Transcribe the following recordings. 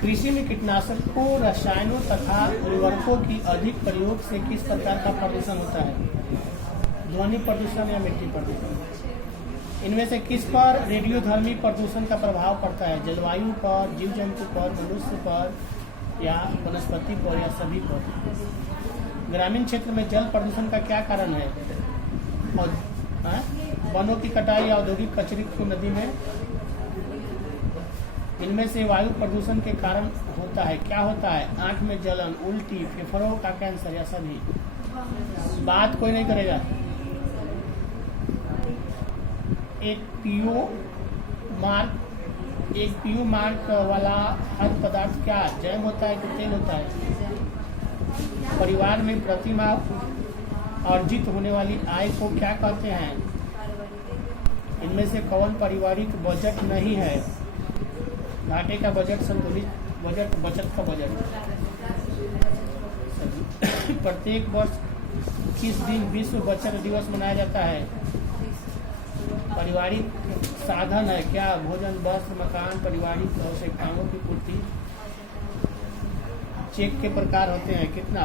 कृषि में कीटनाशकों, रसायनों तथा उर्वरकों की अधिक प्रयोग से किस प्रकार का प्रदूषण होता है? ध्वनि प्रदूषण या मिट्टी प्रदूषण? इनमें से किस पर रेडियोधर्मी प्रदूषण का प्रभाव पड़ता है? जलवायु पर, जीव जंतु पर, मनुष्य पर या वनस्पति पर या सभी पर? ग्रामीण क्षेत्र में जल प्रदूषण का क्या कारण है? और वनों की कटाई या औद्योगिक कचरे को नदी में? इनमें से वायु प्रदूषण के कारण होता है, क्या होता है? आंख में जलन, उल्टी, फेफड़ों का कैंसर या सभी? बात कोई नहीं करेगा। एक पीयू मार्क वाला हर पदार्थ क्या जैम होता है कि तेल होता है? परिवार में प्रति माह अर्जित होने वाली आय को क्या कहते हैं? इनमें से कौन पारिवारिक बजट नहीं है? घाटे का बजट, संतुलित बजट, बचत का बजट? प्रत्येक वर्ष किस दिन विश्व बचत दिवस मनाया जाता है? पारिवारिक साधन है क्या? भोजन, वस्त्र, मकान, पारिवारिक आवश्यकताओं की पूर्ति? चेक के प्रकार होते हैं कितना?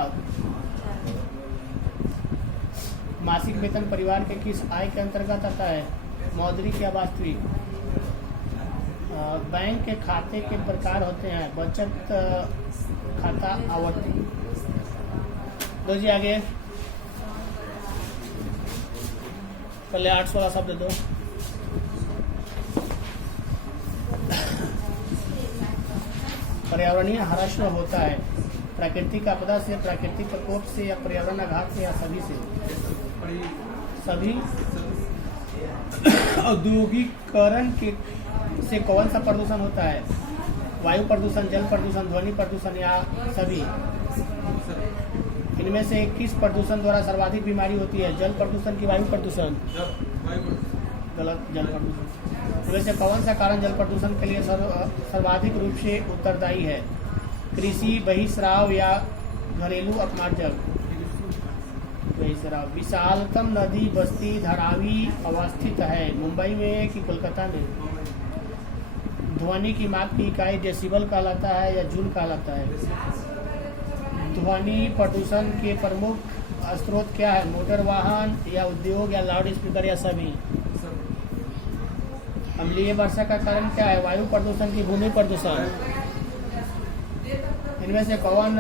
मासिक वेतन परिवार के किस आय के अंतर्गत आता है? मौद्रिक या वास्तविक? बैंक के खाते के प्रकार होते हैं? बचत खाता, आवर्ती? दो जी आगे। पहले 8 वाला शब्द दो। पर्यावरणीय ह्रास होता है प्राकृतिक आपदा से, प्राकृतिक प्रकोप से या पर्यावरण आघात से या सभी से? सभी। औद्योगिकरण के से कौन सा प्रदूषण होता है? वायु प्रदूषण, जल प्रदूषण, ध्वनि प्रदूषण या सभी? इनमें से किस प्रदूषण द्वारा सर्वाधिक बीमारी होती है? जल प्रदूषण की वायु प्रदूषण? गलत, जल प्रदूषण। इनमें से कौन सा कारण जल प्रदूषण के लिए सर्वाधिक रूप से उत्तरदायी है? कृषि, बहिस्राव या घरेलू अपमार्जक? बहिस्राव। विशालतम नदी बस्ती धारावी अवस्थित है, मुंबई में कि कोलकाता में? ध्वनि की माप की इकाई डेसिबल कहलाता है या जूल कहलाता है? ध्वनि प्रदूषण के प्रमुख स्रोत क्या है? मोटर वाहन या उद्योग या लाउड स्पीकर या सभी? अम्लीय वर्षा का कारण क्या है? वायु प्रदूषण की भूमि प्रदूषण? इनमें से कौन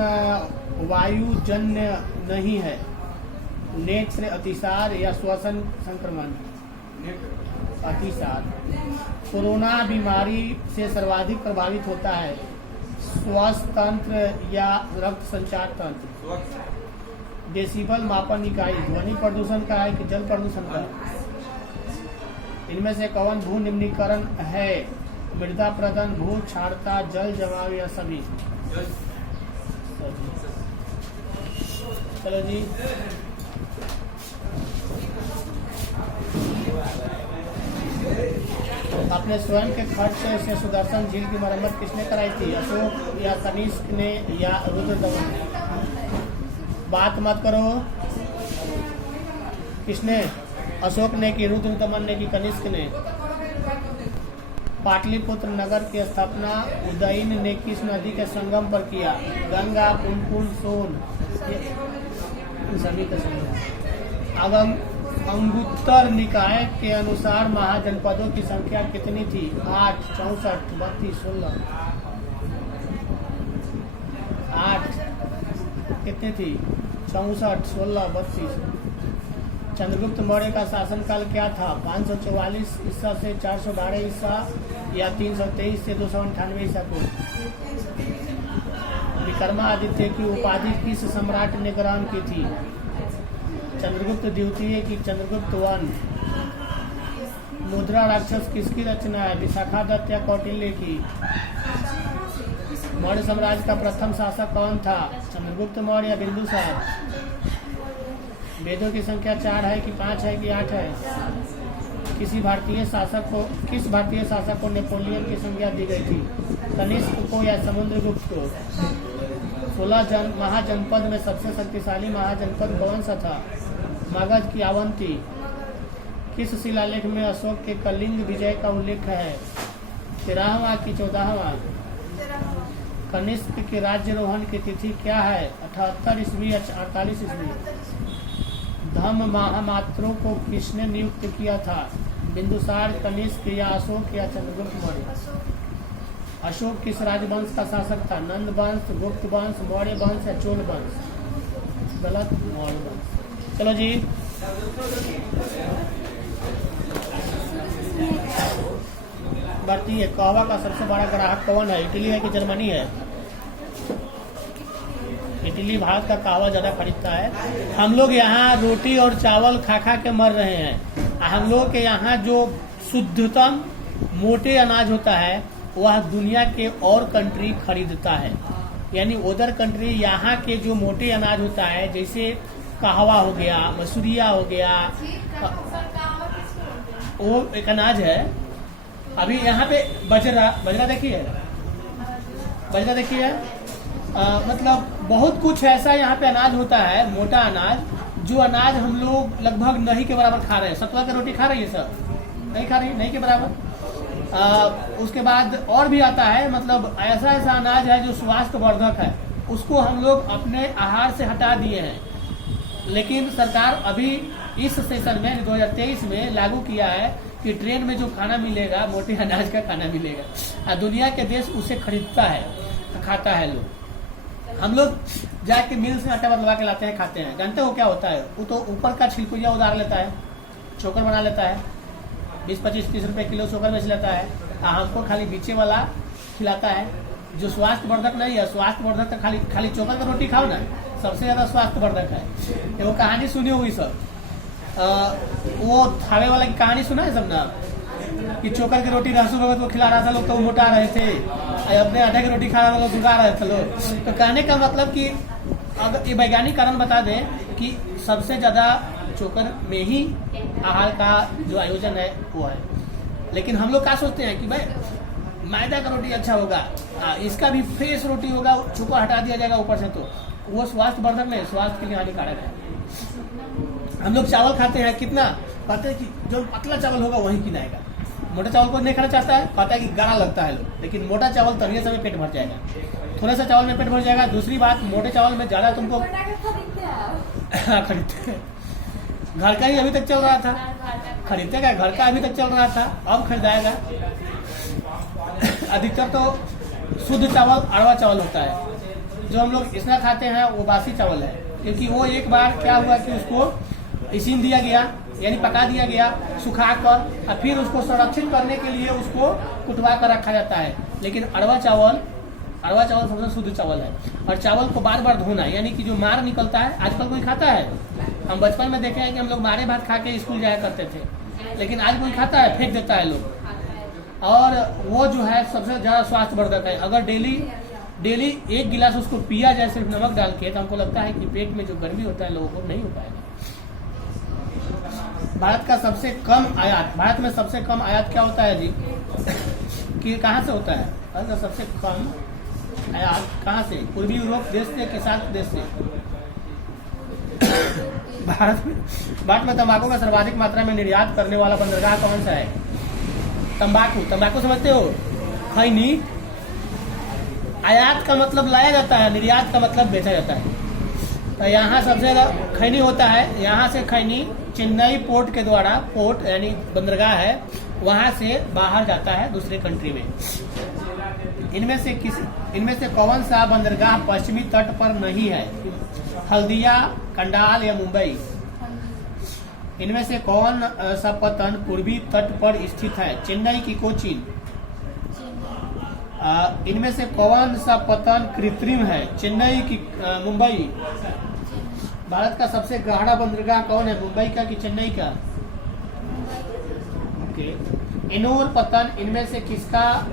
वायुजन्य नहीं है? नेत्र, अतिसार या श्वसन संक्रमण? अतिसार। कोरोना बीमारी से सर्वाधिक प्रभावित होता है श्वास तंत्र या रक्त संचार तंत्र? डेसिबल मापन इकाई ध्वनि प्रदूषण का है कि जल प्रदूषण का? इनमें से कौन भू निम्नीकरण है? मृदा प्रदन, भू क्षारता, जल जमाव या सभी? चलो जी। अपने स्वयं के खर्च से सुदर्शन झील की मरम्मत किसने कराई थी? अशोक या कनिष्क ने या रुद्रदमन ने? बात मत करो। किसने? अशोक ने कि रुद्रदमन ने कि कनिष्क ने? पाटलिपुत्र नगर की स्थापना उदयन ने किस नदी के संगम पर किया? गंगा, पुनपुन, सोन? सभी का संगम। अंगुत्तर निकाय के अनुसार महाजनपदों की संख्या कितनी थी? 8, 64, 32, 16? 8 कितनी थी? 64, 16, 32? चंद्रगुप्त मौर्य का शासनकाल क्या था? 544 ईसा से 412 ईसा या 323 से 298 ईसा को? विक्रमादित्य की उपाधि किस सम्राट ने ग्रहण की थी? चंद्रगुप्त द्वितीय की चंद्रगुप्त वन? मुद्रा राक्षस किसकी रचना है? विशाखा दत्त या कौटिल्य की? मौर्य साम्राज्य का प्रथम शासक कौन था? चंद्रगुप्त मौर्य या बिंदुसार? वेदों की संख्या 4 है कि 5 है कि 8 है? किस भारतीय शासक को नेपोलियन की संज्ञा दी गई थी? कनिष्क को या समुद्रगुप्त को? 16 महाजनपद में सबसे शक्तिशाली महाजनपद कौन सा था? मगध की अवंती? किस शिलालेख में अशोक के कलिंग विजय का उल्लेख है? 13वां कि 14वां? कनिष्क के राज्यरोहण की तिथि क्या है? 78 ईस्वी या 48 ईस्वी? धम्म महामात्रों को किसने नियुक्त किया था? बिंदुसार, कनिष्क या अशोक या चंद्रगुप्त मौर्य? अशोक किस राजवंश का शासक था? नंद वंश, गुप्त वंश, मौर्य वंश या चोल वंश? गलत, मौर्य वंश। चलो जी, बढ़ती है। कहवा का सबसे बड़ा ग्राहक कौन है? इटली है कि जर्मनी है? इटली भारत का कहवा ज्यादा खरीदता है। हम लोग यहाँ रोटी और चावल खा खा के मर रहे हैं। हम लोग के यहाँ जो शुद्धतम मोटे अनाज होता है वह दुनिया के और कंट्री खरीदता है। यानी उधर कंट्री यहाँ के जो मोटे अनाज होता है, जैसे कहवा हो गया, मसूरिया हो गया, वो एक अनाज है। अभी यहाँ पे बजरा देखिए, बजरा देखिए, मतलब बहुत कुछ ऐसा यहाँ पे अनाज होता है, मोटा अनाज, जो अनाज हम लोग लगभग नहीं के बराबर खा रहे हैं। सतुआ की रोटी खा रही है सब, नहीं खा रही, नहीं के बराबर। उसके बाद और भी आता है, मतलब ऐसा ऐसा अनाज है जो स्वास्थ्यवर्धक है, उसको हम लोग अपने आहार से हटा दिए हैं। लेकिन सरकार अभी इस सेशन में 2023 में लागू किया है कि ट्रेन में जो खाना मिलेगा मोटे अनाज का खाना मिलेगा। दुनिया के देश उसे खरीदता है, खाता है लोग। हम लोग जाके मिल से आटा बदलवा के लाते हैं, खाते हैं। जानते हो क्या होता है? वो तो ऊपर का छिलकुरिया उतार लेता है, चोकर बना लेता है, 20, 25, 30 रुपए किलो चोकर बेच लेता है। हमको खाली बीचे वाला खिलाता है, जो स्वास्थ्यवर्धक नहीं है। स्वास्थ्यवर्धक तो खाली चोकर का रोटी खाओ ना, सबसे ज्यादा स्वास्थ्यवर्धक है। वो कहानी सुनी होगी सब, वो थावे वाला की कहानी सुना है सब ना, कि चोकर की रोटी रहसुन भगत को खिला रहा था लोग तो वो मोटा रहे थे, अपने आटा की रोटी खा रहा था लोग दुगा रहे थे लोग। तो कहने का मतलब कि अगर ये वैज्ञानिक कारण बता दें कि सबसे ज्यादा चोकर में ही आहार का जो आयोजन है वो है। लेकिन हम लोग क्या सोचते हैं कि भाई मैदा का रोटी अच्छा होगा, इसका भी फ्रेश रोटी होगा, चोकर हटा दिया जाएगा ऊपर से, तो वो स्वास्थ्यवर्धक नहीं, स्वास्थ्य के लिए हानिकारक है। हम लोग चावल खाते हैं, कितना कहते हैं कि जो पतला चावल होगा वही खिलाएगा। मोटा चावल को नहीं खाना चाहता है, कहता है कि गाढ़ा लगता है लोग। लेकिन मोटा चावल तनिए से में पेट भर जाएगा, थोड़ा सा चावल में पेट भर जाएगा। दूसरी बात, मोटे चावल में ज्यादा तुमको खरीदते हैं। घर का ही अभी तक चल रहा था, खरीदते का घर का अभी तक चल रहा था, अब खरीदाएगा। अधिकतर तो शुद्ध चावल अरवा चावल होता है, जो हम लोग इसमें खाते हैं वो बासी चावल है। क्योंकि वो एक बार क्या हुआ कि उसको इसीन दिया गया, यानी पका दिया गया सुखाकर, और फिर उसको संरक्षित करने के लिए उसको कुटवा कर रखा जाता है। लेकिन अरवा चावल सबसे शुद्ध चावल है। और चावल को बार बार धोना, यानी कि जो मार निकलता है, आजकल कोई खाता है? हम बचपन में देखे हैं कि हम लोग मारे भात खा के स्कूल जाया करते थे, लेकिन आज कोई खाता है? फेंक देता है लोग। और वो जो है सबसे ज्यादा स्वास्थ्यवर्धक है। अगर डेली एक गिलास उसको पिया जाए सिर्फ नमक डाल के, तो हमको लगता है कि पेट में जो गर्मी होता है लोगों को नहीं हो पाएगा। भारत का सबसे कम आयात, भारत में सबसे कम आयात क्या होता है जी? कि कहाँ से होता है? भारत का सबसे कम आयात कहाँ से? पूर्वी यूरोप देश से के साथ देश से। भारत में तंबाकू का सर्वाधिक मात्रा में निर्यात करने वाला बंदरगाह कौन सा है? तंबाकू समझते हो? खैनी। आयात का मतलब लाया जाता है, निर्यात का मतलब बेचा जाता है। तो यहाँ सबसे ज्यादा खैनी होता है। यहाँ से खैनी चेन्नई पोर्ट के द्वारा, पोर्ट यानी बंदरगाह है, वहां से बाहर जाता है दूसरे कंट्री में। इनमें से कौन सा बंदरगाह पश्चिमी तट पर नहीं है? हल्दिया, कंडाल या मुंबई? इनमें से कौन सा पतन पूर्वी तट पर स्थित है? चेन्नई की कोचीन? इनमें से कौन सा पतन कृत्रिम है? चेन्नई की मुंबई? भारत का सबसे गहरा बंदरगाह कौन है? मुंबई का कि चेन्नई का? ओके। एनोर पतन इनमें से किसका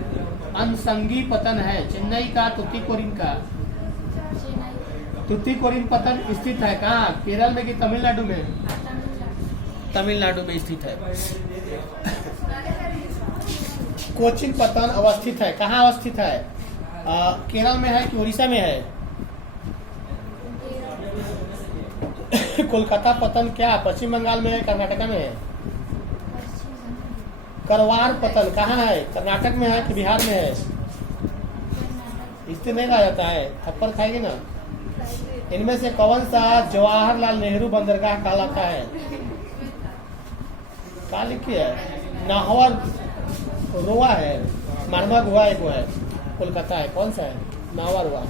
अनसंगी पतन है? चेन्नई का, तुतीकोरिन का? तुतीकोरिन पतन स्थित है कहाँ? केरल में कि तमिलनाडु में? तमिलनाडु में स्थित है। कोचीन पतन अवस्थित है कहाँ अवस्थित है? केरल में है कि उड़ीसा में है? कोलकाता पतन क्या पश्चिम बंगाल में है, कर्नाटक में है? करवार पतन कहाँ है? कर्नाटक में है कि बिहार में है? इससे नहीं कहा जाता है, थप्पड़ खाएगी ना। इनमें से कौन सा जवाहरलाल नेहरू बंदरगाह कहलाता है? क्या लिखी है? नाहवर रोआ है, मारवा गोवा एक है, कोलकाता है, कौन सा है? नाहवर हुआ।